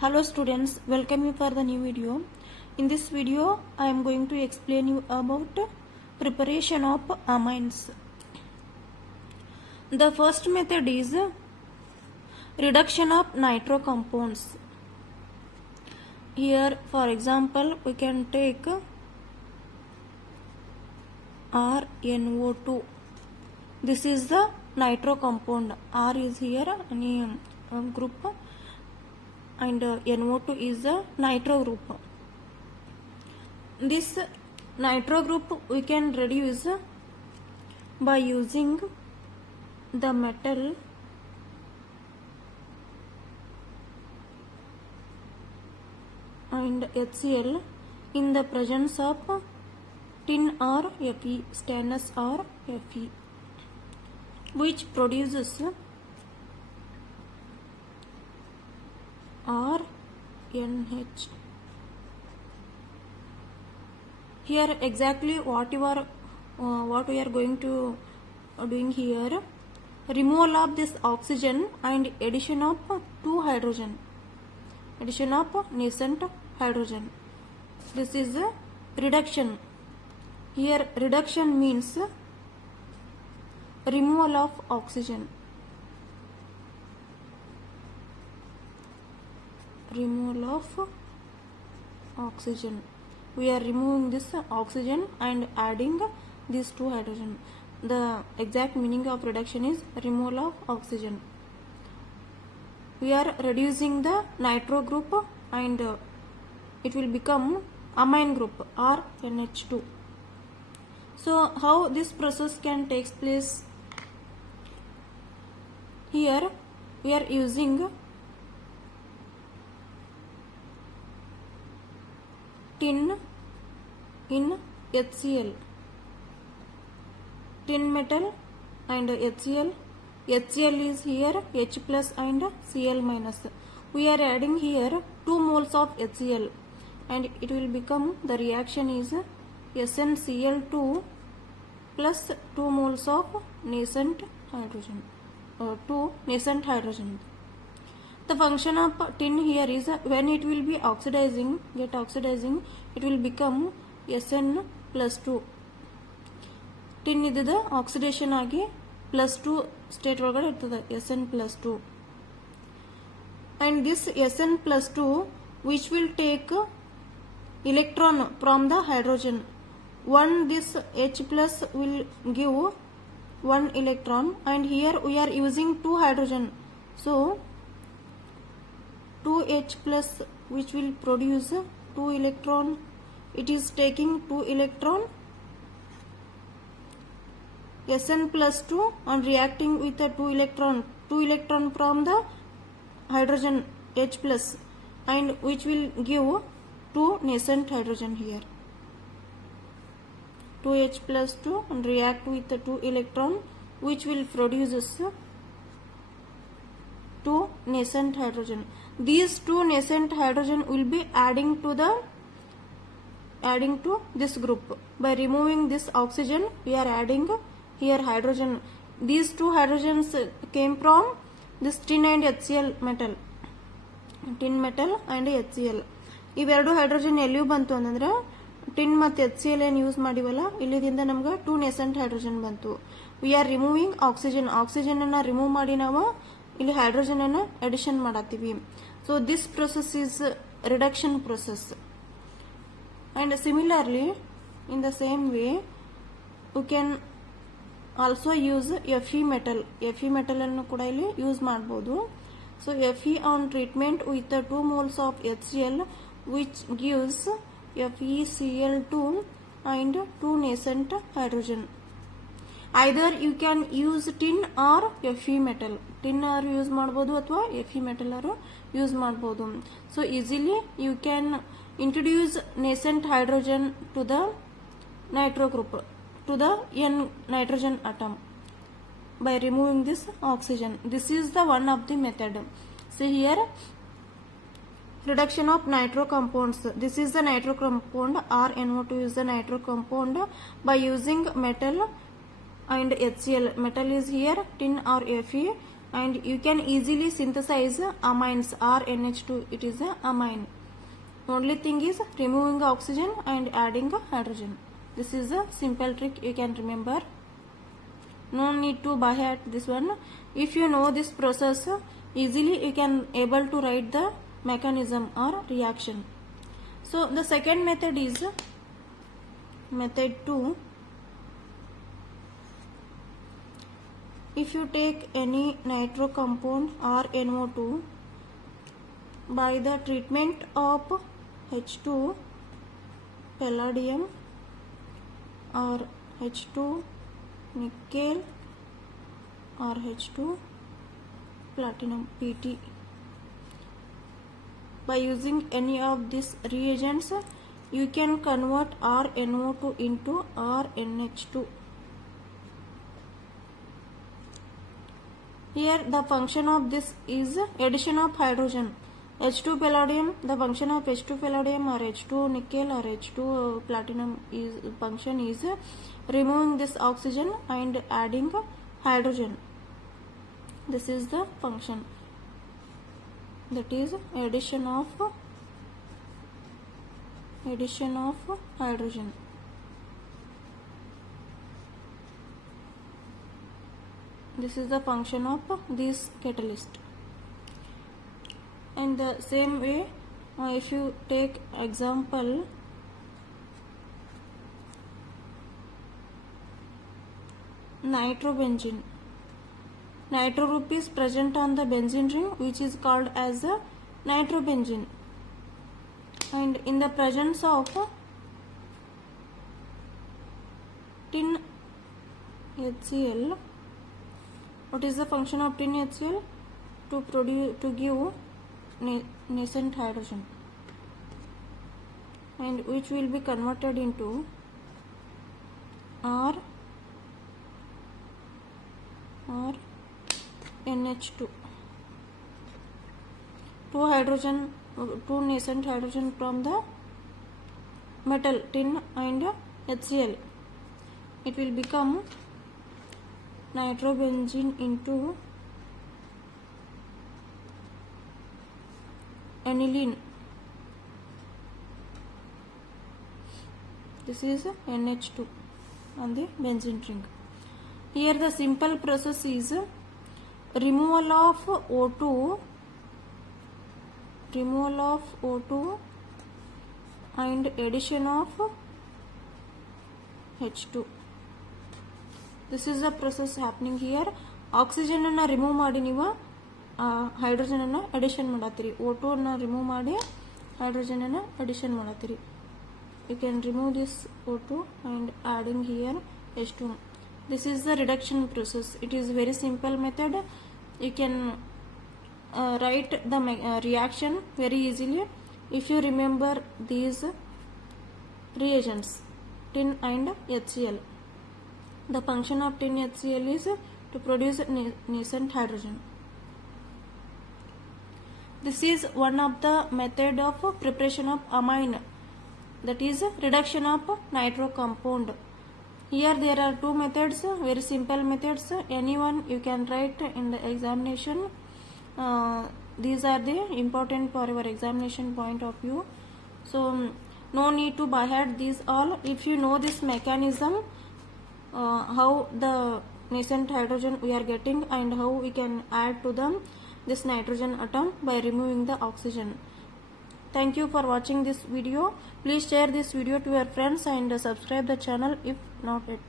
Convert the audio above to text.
Hello students, welcome you for the new video. In this video, I am going to explain you about preparation of amines. The first method is reduction of nitro compounds. Here, for example, we can take RNO2. This is the nitro compound. R is here any group and NO2 is the nitro group. This nitro group we can reduce by using the metal and HCl in the presence of tin or Fe, stannous or Fe, which produces RNH. Here exactly what we are going to doing here, removal of this oxygen and addition of two hydrogen, addition of nascent hydrogen. This is a reduction. Here reduction means removal of oxygen. Removal of oxygen. We are removing this oxygen and adding these two hydrogen. The exact meaning of reduction is removal of oxygen. We are reducing the nitro group and it will become amine group RNH2. So how this process can take place? Here we are using tin in HCl, tin metal and HCl. HCl is here H plus and Cl minus. We are adding here 2 moles of HCl and it will become, the reaction is SnCl2 plus 2 moles of nascent hydrogen, 2 nascent hydrogen. The function of tin here is when it will be oxidizing, it will become Sn plus 2. Tin idida oxidation agi plus 2 state ಒಳಗಡೆ ಇರ್ತದೆ, Sn plus 2. And this Sn plus 2 which will take electron from the hydrogen. One this H plus will give 1 electron and here we are using 2 hydrogen. So 2H plus which will produce 2 electron, it is taking 2 electron Sn plus 2 and reacting with the 2 electron from the hydrogen H plus and which will give 2 nascent hydrogen here. 2H plus 2 and react with the 2 electron which will produce 2 nascent hydrogen. These 2 nascent hydrogen will be adding to this group. By removing this oxygen, we are adding here hydrogen. These 2 hydrogens came from this tin and HCl metal, tin metal and HCl. ಇವೆರಡು hydrogen ಎಲ್ಲಿಯೂ ಬಂತು ಅಂತಂದ್ರೆ tin ಮತ್ತು HCl ಏನು use ಮಾಡಿವಲ್ಲ, ಇಲ್ಲಿದಿಂದ ನಮ್ಗೆ 2 nascent hydrogen ಬಂತು. We are removing oxygen, oxygen ಅನ್ನ ರಿಮೂವ್ ಮಾಡಿ ನಾವು ಇಲ್ಲಿ ಹೈಡ್ರೋಜನ್ ಅನ್ನ ಅಡಿಷನ್ ಮಾಡತ್ತೀವಿ. So this process is reduction process. And similarly in the same way we can also use Fe metal. Fe metal ಅನ್ನು ಕೂಡ ಇಲ್ಲಿ ಯೂಸ್ ಮಾಡಬಹುದು. So Fe on treatment with 2 moles of HCl which gives FeCl2 and 2 nascent hydrogen. Either you can use tin or Fe metal. Tin or use ಮಾಡಬಹುದು ಅಥವಾ Fe metal or use ಮಾಡಬಹುದು. So easily you can introduce nascent hydrogen to the nitro group, to the N nitrogen atom by removing this oxygen. This is the one of the method. See here, reduction of nitro compounds. This is the nitro compound. RNO2 is the nitro compound by using metal and HCl. Metal is here tin or Fe and you can easily synthesize amines or NH2. It is a amine. Only thing is removing oxygen and adding hydrogen. This is a simple trick you can remember. No need to by heart this one. If you know this process, easily you can able to write the mechanism or reaction. So the second method is method 2. If you take any nitro compound or NO2 by the treatment of H2 palladium or H2 nickel or H2 platinum Pt, by using any of these reagents you can convert RNO2 into RNH2. Here the function of this is addition of hydrogen. H2 palladium, the function of H2 palladium or H2 nickel or H2 platinum is function is removing this oxygen and adding hydrogen. This is the function, that is addition of hydrogen. This is the function of this catalyst. And the same way, if you take example nitrobenzene. Nitro group is present on the benzene ring, which is called as a nitrobenzene. And in the presence of tin HCl, what is the function of tin HCl? To give nascent hydrogen, and which will be converted into R or NH2. Two nascent hydrogen from the metal tin and HCl. It will become nitrobenzene into aniline. This is NH2 on the benzene ring. Here the simple process is removal of O2 and addition of H2. This is the process happening here. Oxygen ಅನ್ನು remove ಮಾಡಿ ನೀವು hydrogen ಅನ್ನು addition ಮಾಡತ್ತೀರಿ. O2 ಅನ್ನು remove ಮಾಡಿ hydrogen ಅನ್ನು addition ಮಾಡತ್ತೀರಿ. You can remove this O2 and adding here H2. This is the reduction process. It is very simple method. You can write the reaction very easily if you remember these reagents, tin and HCl. The function of tin HCl is to produce nascent hydrogen. This is one of the method of preparation of amine, that is reduction of nitro compound. Here there are two methods, very simple methods. Anyone you can write in the examination. These are the important for your examination point of view. So no need to by heart these all. If you know this mechanism, how the nascent hydrogen we are getting and how we can add to them this nitrogen atom by removing the oxygen. Thank you for watching this video. Please share this video to your friends and subscribe the channel if not yet.